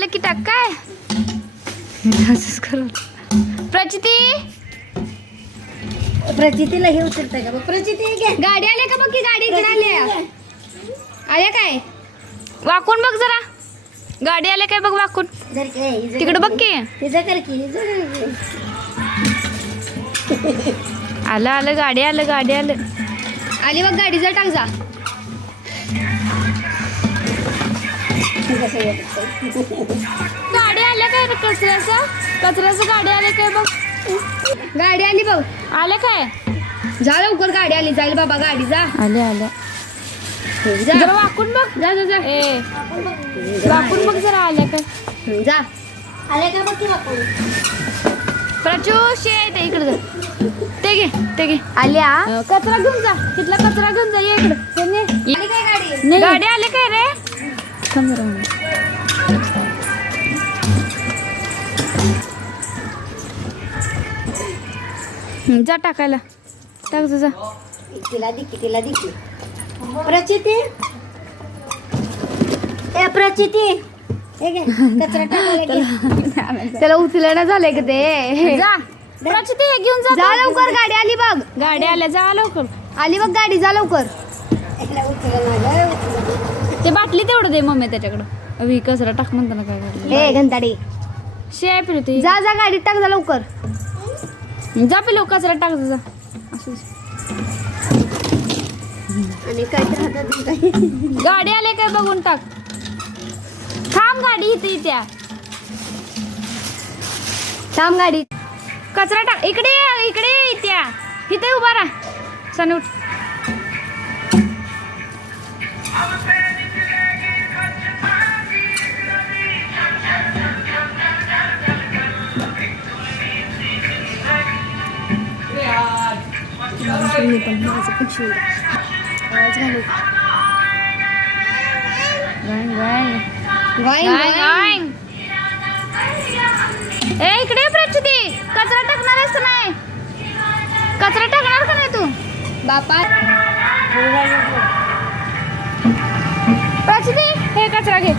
आलं की टाक काय असंच करू. प्रचितीला हे उचलतंय का बघ. प्रचिती घे. गाडी आल्या का बघ की गाडी इकडे आल्या. आल्या काय वाकून बघ जरा. गाडी आल्या काय बघ वाकून. तिकडे बघ की. हिजा कर की. आलं आलं गाडी आलं गाडी आलं. आली बघ गाडी जर टाक जा. गाडी आल्या काय रे कचऱ्याचं गाडी आले काय बघ. गाडी आली बघ. आले काय जा लवकर गाडी आली. जाईल बाबा गाडी जा. आले आले जरा वाकून बघ. जा जा जा वाकून बघ जरा. आल्या काय जा. आले का बघ की वाकून. प्रचू शे ते इकडे जा. ते घे आल्या. कचरा घेऊन जा. तिथला कचरा घेऊन जा. ये इकडे. गाडी आले काय रे. जा टाकायला टाक जा. तिला दिकी. प्रचिती ए प्रचिती हे घे कचरा टाकायला. त्याला उचलणं झालंय का ते. जा प्रचिती हे घेऊन जा. जा लवकर गाडी आली बघ. गाडी आल्या जा लवकर. आली बघ गाडी जा लवकर. ते बाटली तेवढं दे मम्मी त्याच्याकडं. अवी कचरा टाक म्हणतो ना काय करतो. ए घंटाडी शे पिलू जा जा गाडीत टाक जा लवकर. जा पिलू कचरा टाक जा. आणि काय गाडी आले काय बघून टाक. थांब गाडी इथे इथे. थांब गाडी. कचरा टाक. इकडे इथे इथे उभा राहा. सनी उठ. इकडे प्रचिती कचरा टाकणार आहेस का नाही. कचरा टाकणार का नाही तू बापा. प्रचिती हे कचरा घे.